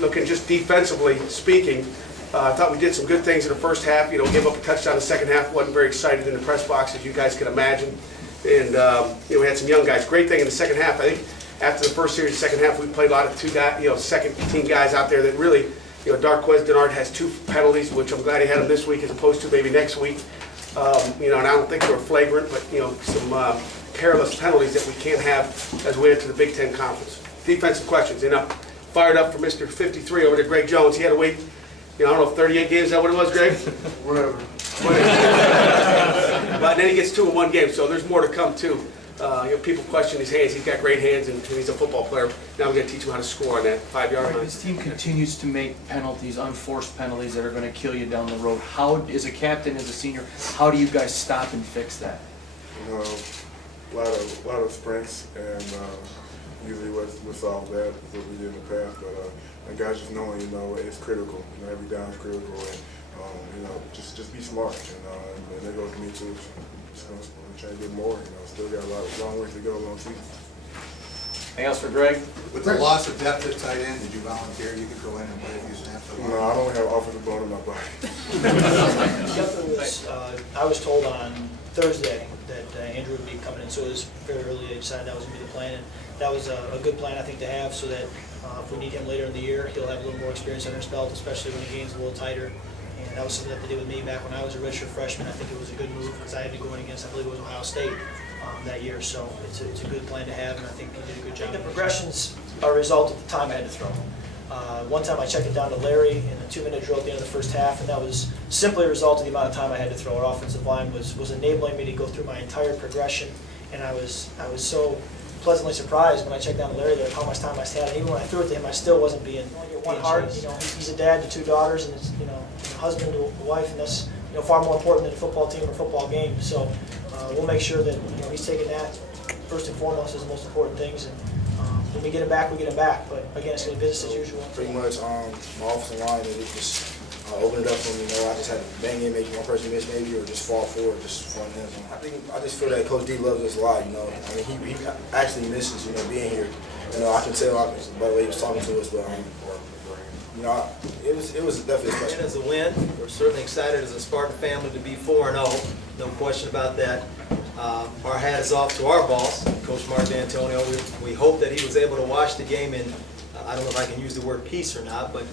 Looking just defensively speaking, I thought we did some good things in the first half. Gave up a touchdown in the second half. Wasn't very excited in the press box, as you guys can imagine. And we had some young guys. Great thing in the second half. I think after the first series, the second half, we played a lot of second team guys out there that really, Darquez Denard has 2 penalties, which I'm glad he had them this week as opposed to maybe next week. And I don't think they were flagrant, but some careless penalties that we can't have as we enter the Big Ten Conference. Defensive questions, fired up for Mr. 53 over there, Greg Jones. He had to wait, I don't know, 38 games. Is that what it was, Greg? Whatever. But then he gets 2 in 1 game, so there's more to come too. People question his hands. He's got great hands, and he's a football player. Now we're going to teach him how to score on that 5-yard line. This team continues to make penalties, unforced penalties that are going to kill you down the road. How, as a captain, as a senior, how do you guys stop and fix that? A lot of sprints, and usually we solve that what we did in the past. But guys just knowing, it's critical. Every down is critical, and just be smart. And that goes to me too. Just gonna try to get more. Still got a long way to go, long season. Anything else for Greg? With the loss of depth at tight end, did you volunteer? You could go in and play a few snaps. No, I don't have offensive bone in my body. I was told on Thursday that Andrew would be coming in, so it was very early. I decided that was going to be the plan, and that was a good plan, I think, to have, so that if we need him later in the year, he'll have a little more experience under his belt, especially when the game's a little tighter. And that was something that they did with me back when I was a redshirt freshman. I think it was a good move because I had to go in against, I believe it was Ohio State that year. So it's a good plan to have, and I think he did a good job. I think the progressions are a result of the time I had to throw. One time I checked it down to Larry in a 2-minute drill at the end of the first half, and that was simply a result of the amount of time I had to throw. Our offensive line was enabling me to go through my entire progression, and I was so pleasantly surprised when I checked down to Larry there how much time I had. And even when I threw it to him, I still wasn't being hard. He's a dad to 2 daughters, and it's, a husband to a wife, and that's far more important than a football team or a football game. So we'll make sure that he's taking that first and foremost as the most important things. And when we get him back, we get him back. But again, it's going to be business as usual. Pretty much, my offensive line, it just opened it up for me. I just had to bang in, make one person miss maybe, or just fall forward, just for an end zone. I just feel that Coach D loves us a lot. I mean, he actually misses being here. I can tell by the way he was talking to us, but it was definitely a special. As a win, we're certainly excited as a Spartan family to be 4-0. No question about that. Our hat is off to our boss, Coach Dantonio. We hope that he was able to watch the game in, I don't know if I can use the word peace or not, but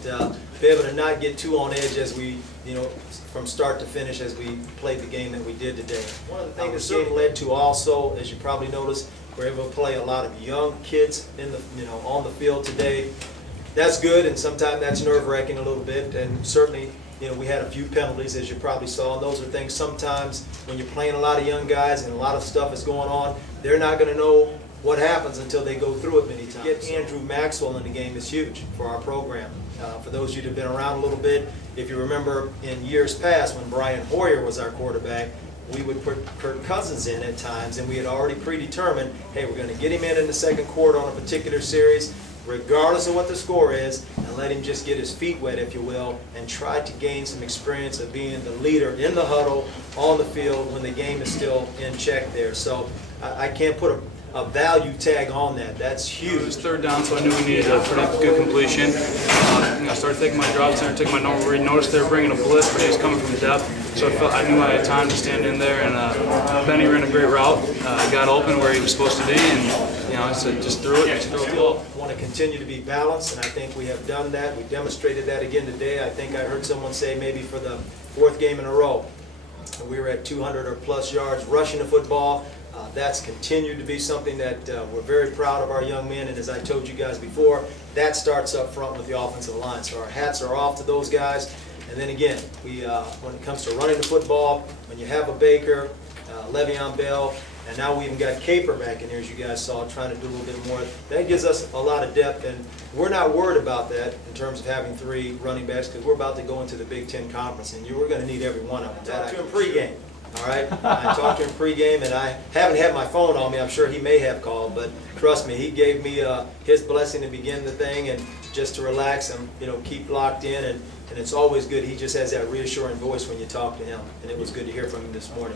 be able to not get too on edge as we, from start to finish as we played the game that we did today. One of the things this game led to also, as you probably noticed, we're able to play a lot of young kids in the, on the field today. That's good, and sometimes that's nerve-wracking a little bit, and certainly, we had a few penalties, as you probably saw, and those are things sometimes when you're playing a lot of young guys and a lot of stuff is going on, they're not going to know what happens until they go through it many times. Get Andrew Maxwell in the game is huge for our program. For those of you that have been around a little bit, if you remember in years past when Brian Hoyer was our quarterback, we would put Kirk Cousins in at times, and we had already predetermined, hey, we're going to get him in the second quarter on a particular series, regardless of what the score is, and let him just get his feet wet, if you will, and try to gain some experience of being the leader in the huddle, on the field, when the game is still in check there. So I can't put a value tag on that. That's huge. It was 3rd down, so I knew we needed a pretty good completion. I started taking my drops there, took my normal read. Noticed they were bringing a blitz, but he was coming from depth, so I knew I had time to stand in there. And Benny ran a great route, got open where he was supposed to be, and I said just threw it. Just throw the ball. Want to continue to be balanced, and I think we have done that. We demonstrated that again today. I think I heard someone say maybe for the 4th game in a row, we were at 200 or plus yards rushing the football. That's continued to be something that we're very proud of our young men, and as I told you guys before, that starts up front with the offensive line. So our hats are off to those guys. And then again, when it comes to running the football, when you have a Baker, Le'Veon Bell, and now we even got Caper back in here, as you guys saw, trying to do a little bit more. That gives us a lot of depth, and we're not worried about that in terms of having 3 running backs, because we're about to go into the Big Ten Conference, and we're going to need every one of them. Talked to him pregame, all right? I talked to him pregame, and I haven't had my phone on me. I'm sure he may have called, but trust me, he gave me his blessing to begin the thing and just to relax and keep locked in, and it's always good. He just has that reassuring voice when you talk to him, and it was good to hear from him this morning.